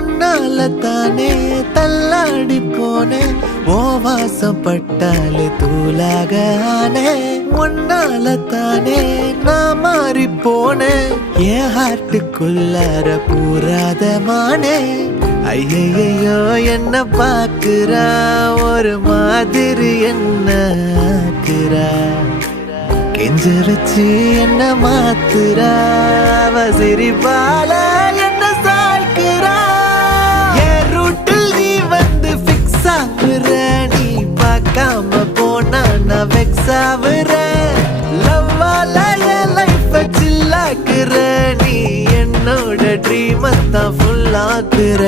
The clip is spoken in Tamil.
ஒன்னால தானே தள்ளாடி போனேன் ஓ வாசம் பட்டாலே தூளாக ஆனே ஒன்னால தானே நான் மாறி போனேன் என் ஹார்ட்டுக்குள்ளார பூராத மானே ஐயையோ என்ன பாக்குறா ஒரு மாதிரி என்ன ஆக்குறா கெஞ்ச வச்சு என்ன மாத்துறா அவ சிரிப்பால என்ன சாய்க்கிறா என் ரூட்டில் நீ வந்து ஃபிக்ஸ் ஆகுற நீ பார்க்காம போனா நான் வெக்ஸ் ஆகுற லவ்வால என் லைஃப் சில்லாக்குற நீ என்னோட ட்ரீம் தான் ஃபுல் ஆக்குற